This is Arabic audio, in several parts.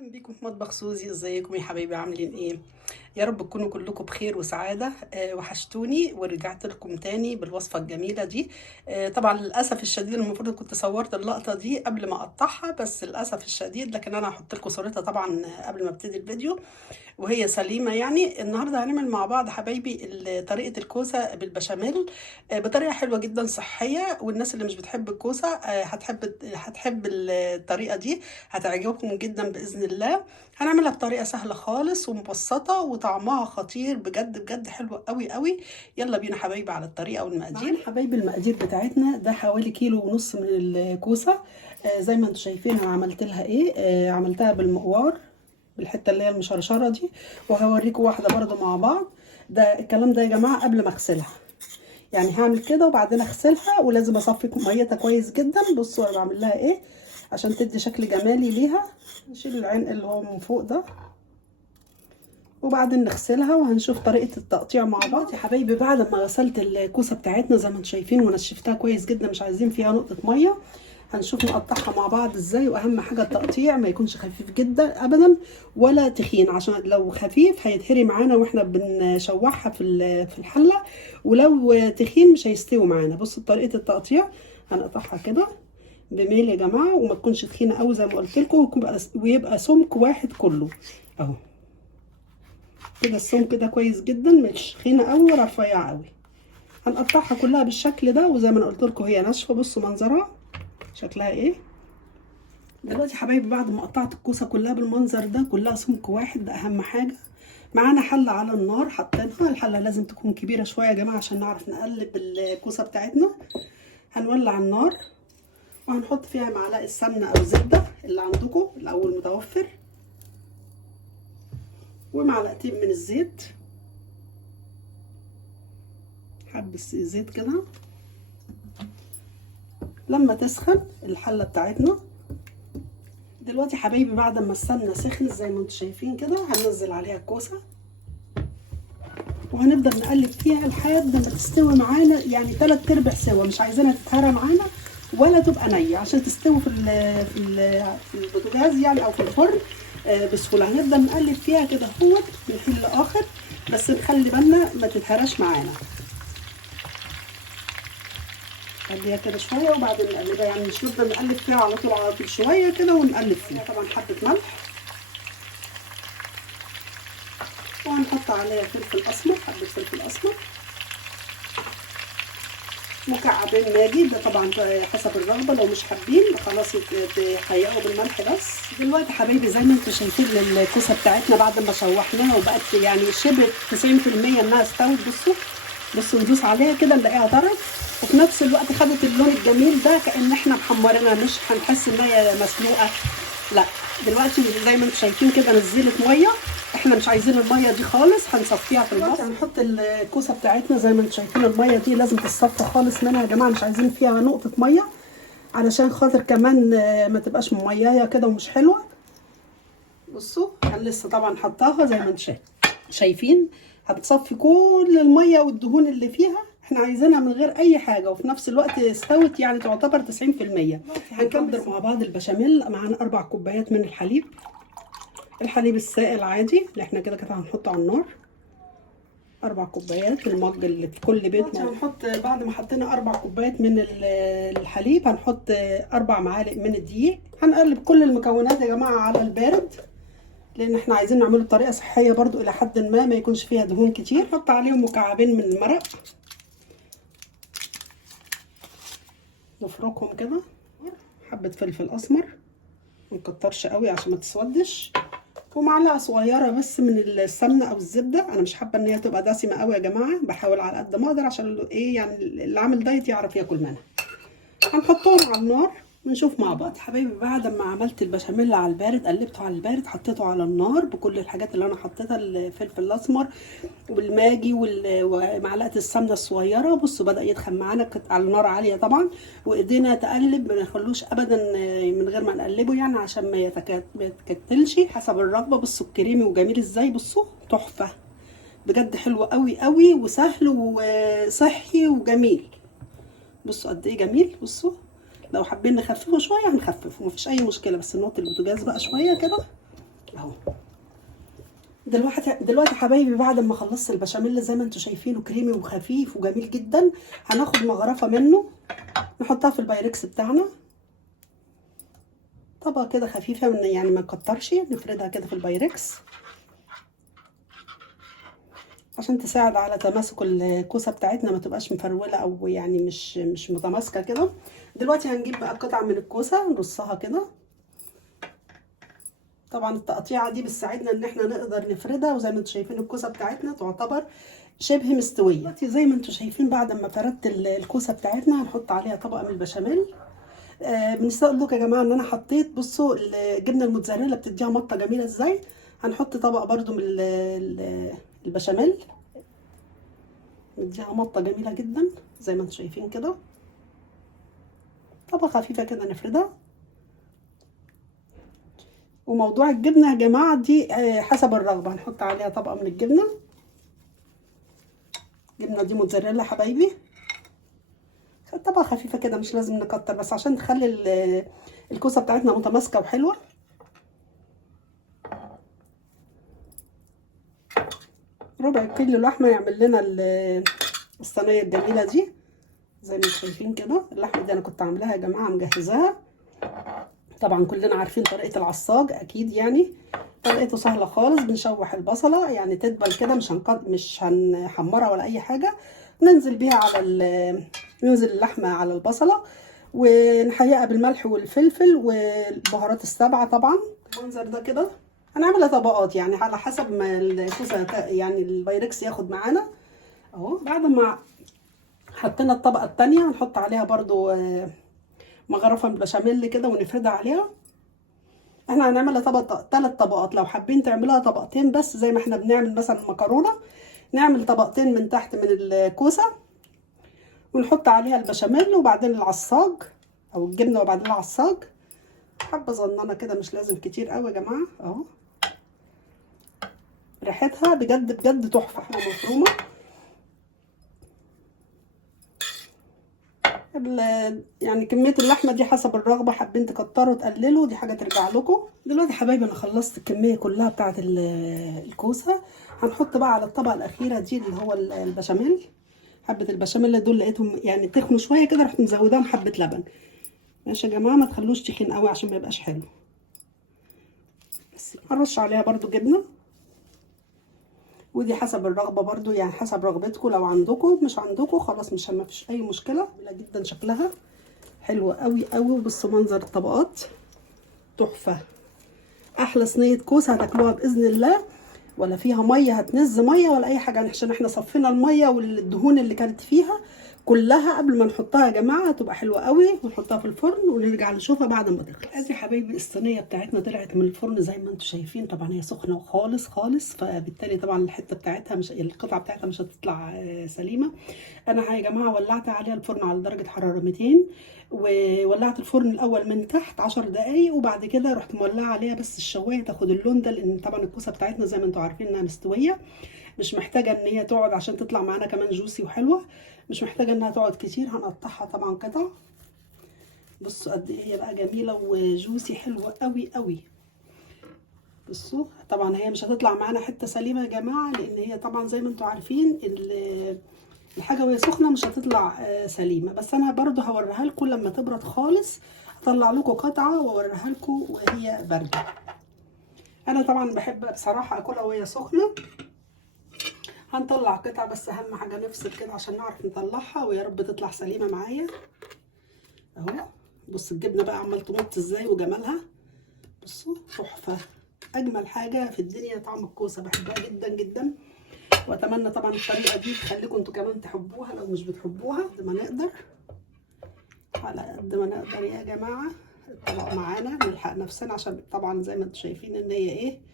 اهلا بيكم في مطبخ سوزي. ازيكم يا حبايبي؟ عاملين ايه؟ يا رب تكونوا كلكم بخير وسعاده. وحشتوني ورجعت لكم تاني بالوصفه الجميله دي. طبعا للاسف الشديد المفروض كنت صورت اللقطه دي قبل ما اقطعها، بس للاسف الشديد، لكن انا هحط لكم صورتها طبعا قبل ما ابتدي الفيديو وهي سليمة. يعني النهاردة هنعمل مع بعض حبايبي طريقة الكوسة بالبشاميل، بطريقة حلوة جدا صحية، والناس اللي مش بتحب الكوسة هتحب الطريقة دي، هتعجبكم جدا بإذن الله. هنعملها بطريقة سهلة خالص ومبسطة وطعمها خطير بجد بجد حلو قوي قوي. يلا بينا حبايبي على الطريقة والمقادير. حبايبي المقادير بتاعتنا ده حوالي كيلو ونص من الكوسة. زي ما انتم شايفين انا عملت لها ايه، عملتها بالمقوار، بالحته اللي هي المشرشره دي، وهوريكم واحده برضو مع بعض. ده الكلام ده يا جماعه قبل ما اغسلها، يعني هعمل كده وبعدين اغسلها، ولازم اصفي ميتها كويس جدا. بصوا انا بعمل لها ايه عشان تدي شكل جمالي ليها. نشيل العين اللي هو من فوق ده وبعدين نغسلها، وهنشوف طريقه التقطيع مع بعض. يا حبايبي بعد ما غسلت الكوسه بتاعتنا زي ما انتم شايفين ونشفتها كويس جدا، مش عايزين فيها نقطه ميه، هنشوف نقطعها مع بعض ازاي. واهم حاجه التقطيع ما يكونش خفيف جدا ابدا ولا تخين، عشان لو خفيف هيتهري معانا واحنا بنشوحها في الحله، ولو تخين مش هيستوي معانا. بصوا طريقه التقطيع، هنقطعها كده بميل يا جماعه، وما تكونش تخينه قوي زي ما قلت لكم، ويبقى سمك واحد كله اهو كده. السمك ده كويس جدا، مش تخينه قوي ولا رفيعه قوي. هنقطعها كلها بالشكل ده، وزي ما انا قلت لكم هي ناشفه. بصوا منظرها شكلها ايه دلوقتي حبايبي. بعد ما قطعت الكوسه كلها بالمنظر ده، كلها سمك واحد، ده اهم حاجه. معانا حله على النار حطيناها، الحله لازم تكون كبيره شويه يا جماعه عشان نعرف نقلب الكوسه بتاعتنا. هنولع النار وهنحط فيها معلقه سمنه او زبده اللي عندكم الاول متوفر، ومعلقتين من الزيت، حبه زيت كده. لما تسخن الحله بتاعتنا دلوقتي حبايبي، بعد ما السمنه سخنت زي ما انتم شايفين كده، هننزل عليها الكوسه وهنفضل نقلب فيها لحد ما تستوي معانا، يعني 3/4 سوا، مش عايزينها تتهرى معانا ولا تبقى نيه، عشان تستوي في البوتاجاز يعني او في الفرن بسهوله. هنفضل نقلب فيها كده اهوت من حين لاخر، بس نخلي بالنا ما تتهراش معانا. نخليها كده شويه وبعدين نقلبها، يعني مش نفضل نقلب فيها على طول على طول، شويه كده ونقلب فيها. طبعا حبه ملح، وهنحط عليها فلفل اسمر، حبه فلفل اسمر، مكعبين ماجي، ده طبعا حسب الرغبه، لو مش حابين خلاص تحيقوا بالملح بس. دلوقتي حبايبي زي ما انتم شايفين الكوسه بتاعتنا بعد ما شوحناها وبقت يعني شبه 90% انها استوت. بصوا ندوس عليها كده نلاقيها طرت، وفي نفس الوقت خدت اللون الجميل ده، كأن احنا محمرينها، مش هنحس ان هي مسلوقه، لا. دلوقتي زي ما انتم شايفين كده نزلت ميه، احنا مش عايزين الميه دي خالص، هنصفيها في المصفى. هنحط الكوسه بتاعتنا زي ما انتم شايفين، الميه دي لازم تصفى خالص منها يا جماعه، مش عايزين فيها نقطه ميه، علشان خاطر كمان ما تبقاش ممييه كده ومش حلوه. بصوا انا لسه طبعا حطاها زي ما انتم شايفين، هتصفي كل الميه والدهون اللي فيها، احنا عايزينها من غير اي حاجه، وفي نفس الوقت استوت يعني تعتبر 90%. هنكبر مع بعض البشاميل. معانا 4 كوبايات من الحليب السائل عادي اللي احنا كده هنحطه على النار. 4 كوبايات، المج اللي في كل بيت. هنحط بعد ما حطينا 4 كوبايات من الحليب، هنحط 4 معالق من الدقيق. هنقلب كل المكونات يا جماعه على البارد، لان احنا عايزين نعمله بطريقه صحيه برضو الى حد ما يكونش فيها دهون كتير. نحط عليهم مكعبين من المرق، نفركهم كده، حبه فلفل اسمر، ما نكترش قوي عشان ما تسودش، ومعلقه صغيره بس من السمنه او الزبده. انا مش حابه ان هي تبقى دسمه قوي يا جماعه، بحاول على قد ما اقدر عشان ايه يعني اللي عامل دايت يعرف ياكل منها. هنحطهم على النار ونشوف مع بعض. حبايبي بعد ما عملت البشاميل على البارد، قلبته على البارد، حطيته على النار بكل الحاجات اللي انا حطيتها، الفلفل الاسمر والماجي ومعلقه السمنه الصغيره. بصوا بدا يدخن معانا، كانت على نار عاليه طبعا، وايدينا تقلب، ما نخلوش ابدا من غير ما نقلبه، يعني عشان ما يتكتلش حسب الرغبه. بصوا الكريمي وجميل ازاي، بصوا تحفه بجد، حلو قوي قوي وسهل وصحي وجميل. بصوا قد ايه جميل. بصوا لو حابين نخففه شويه هنخففه، مفيش اي مشكله، بس نوطي البوتاجاز بقى شويه كده اهو. دلوقتي حبايبي بعد ما خلصت البشاميل زي ما انتم شايفينه كريمي وخفيف وجميل جدا، هناخد مغرفه منه نحطها في البايركس بتاعنا، طبقه كده خفيفه يعني ما نكترش، نفردها كده في البايركس عشان تساعد على تماسك الكوسه بتاعتنا، ما تبقاش مفروله او يعني مش متماسكه كده. دلوقتي هنجيب بقى قطعه من الكوسه نرصها كده. طبعا التقطيعه دي بتساعدنا ان احنا نقدر نفردها، وزي ما انتم شايفين الكوسه بتاعتنا تعتبر شبه مستويه. دلوقتي زي ما انتم شايفين بعد ما فردت الكوسه بتاعتنا هنحط عليها طبقه من البشاميل. بنسيت اقول لكم يا جماعه ان انا حطيت، بصوا الجبنه الموتزاريلا بتديها مطه جميله ازاي. هنحط طبقه برده من البشاميل، مديها مطه جميله جدا زي ما انتم شايفين كده، طبقه خفيفه كده نفردها. وموضوع الجبنه يا جماعه دي حسب الرغبه، هنحط عليها طبقه من الجبنه دي موتزاريلا حبايبي، طبقه خفيفه كده، مش لازم نكتر، بس عشان نخلي الكوسه بتاعتنا متماسكه وحلوه. ربع كيلو لحمه يعمل لنا الصينيه الجميله دي زي ما انتم شايفين كده. اللحمه دي انا كنت عاملاها يا جماعه مجهزاها، طبعا كلنا عارفين طريقه العصاج اكيد، يعني طريقته سهله خالص. بنشوح البصله يعني تدبل كده، مش هنحمرها ولا اي حاجه، ننزل بيها على ننزل اللحمه على البصله ونحيقها بالملح والفلفل والبهارات السبعه. طبعا المنظر ده كده هنعملها طبقات يعني على حسب ما الكوسه يعني البايركس ياخد معانا اهو. بعد ما حطينا الطبقه الثانيه هنحط عليها برضو مغرفه من البشاميل كده ونفردها عليها. احنا هنعملها طبقه 3 طبقات، لو حابين تعملوها طبقتين بس زي ما احنا بنعمل مثلا مكرونه، نعمل طبقتين من تحت من الكوسه ونحط عليها البشاميل وبعدين العصاج او الجبنه وبعدين العصاج، حبه صغننه كده مش لازم كتير قوي يا جماعه اهو. ريحتها بجد بجد تحفه، لحمه مفرومه. يعني كميه اللحمه دي حسب الرغبه، حابين تكتروا تقللوا دي حاجه ترجع لكم. دلوقتي حبايبي انا خلصت الكميه كلها بتاعه الكوسه، هنحط بقى على الطبقه الاخيره دي اللي هو البشاميل. حبه البشاميل دول لقيتهم يعني تخنوا شويه كده، رحت مزوداهم حبه لبن. ماشي يا جماعه، ما تخلوش تخين قوي عشان ما يبقاش حلو. بس هنرش عليها برده جبنه، ودي حسب الرغبه برده، يعني حسب رغبتكم. لو عندكم مش عندكم خلاص مش ما فيش اي مشكله. جدا شكلها حلوه قوي قوي، وبصوا منظر الطبقات تحفه. احلى صينيه كوسه هتاكلوها باذن الله، ولا فيها ميه هتنز ميه ولا اي حاجه، عشان احنا صفينا الميه والدهون اللي كانت فيها كلها قبل ما نحطها يا جماعه. هتبقى حلوه قوي، ونحطها في الفرن ونرجع نشوفها بعد ما تخلص. ادي حبايبي الصينيه بتاعتنا طلعت من الفرن زي ما انتم شايفين، طبعا هي سخنه خالص خالص، فبالتالي طبعا الحته بتاعتها مش القطعه بتاعتها مش هتطلع سليمه. انا يا جماعه ولعت عليها الفرن على درجه حراره 200، وولعت الفرن الاول من تحت 10 دقايق، وبعد كده رحت مولعه عليها بس الشوايه تاخد اللون ده، لان طبعا الكوسه بتاعتنا زي ما انتم عارفين انها مستويه، مش محتاجه ان هي تقعد عشان تطلع معانا كمان جوسي وحلوه، مش محتاجه انها تقعد كتير. هنقطعها طبعا قطع، بصوا قد ايه هي بقى جميله وجوسي حلوه قوي قوي. بصوا طبعا هي مش هتطلع معانا حته سليمه يا جماعه، لان هي طبعا زي ما انتم عارفين الحاجه وهي سخنه مش هتطلع سليمه. بس انا برضو هوريها لكم لما تبرد خالص، هطلع لكم قطعه واوريها لكم وهي بارده. انا طبعا بحب بصراحه اكلها وهي سخنه. هنطلع قطع بس اهم حاجه نفصل كده عشان نعرف نطلعها، ويا رب تطلع سليمه معايا اهو. بص الجبنه بقى عمال تمط ازاي وجمالها، بصوا تحفه. اجمل حاجه في الدنيا طعم الكوسه، بحبها جدا جدا، واتمنى طبعا الطريقه دي تخليكم انتوا كمان تحبوها لو مش بتحبوها. قد ما نقدر على قد ما نقدر يا جماعه الطبق معانا نلحق نفسنا، عشان طبعا زي ما انتم شايفين ان هي ايه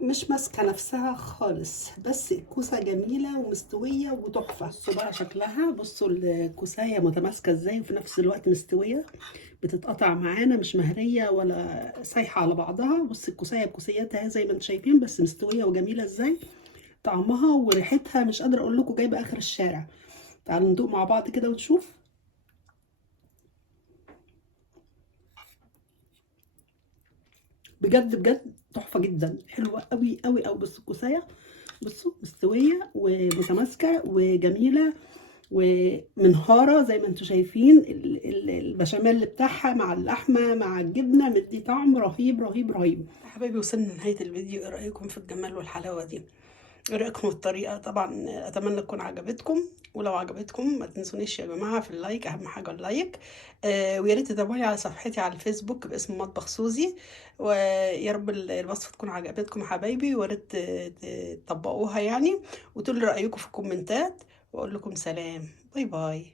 مش ماسكه نفسها خالص، بس الكوسه جميله ومستويه وتحفه. بصوا بقى شكلها، بصوا الكوسايه متماسكه ازاي وفي نفس الوقت مستويه، بتتقطع معانا مش مهريه ولا سايحه على بعضها. بص الكوسايه بكوسيتها زي ما انتم شايفين، بس مستويه وجميله ازاي، طعمها وريحتها مش قادره اقول لكم جايبه اخر الشارع. تعالوا ندوق مع بعض كده ونشوف. بجد بجد تحفه جدا، حلوه قوي قوي قوي. بصوا الكوسايه، بصوا مستويه ومتماسكه وجميله ومنهاره زي ما انتم شايفين. البشاميل بتاعها مع اللحمه مع الجبنه مدي طعم رهيب رهيب رهيب. حبايبي وصلنا لنهايه الفيديو، ايه رايكم في الجمال والحلاوه دي؟ ايه رايكم في الطريقه؟ طبعا اتمنى تكون عجبتكم، ولو عجبتكم ما تنسونيش يا جماعه في اللايك، اهم حاجه اللايك. ويا ريت تتابعوني على صفحتي على الفيسبوك باسم مطبخ سوزي. ويا رب الوصفه تكون عجبتكم يا حبايبي، ويا ريت تطبقوها يعني، وتقولوا رايكم في الكومنتات، واقول لكم سلام، باي باي.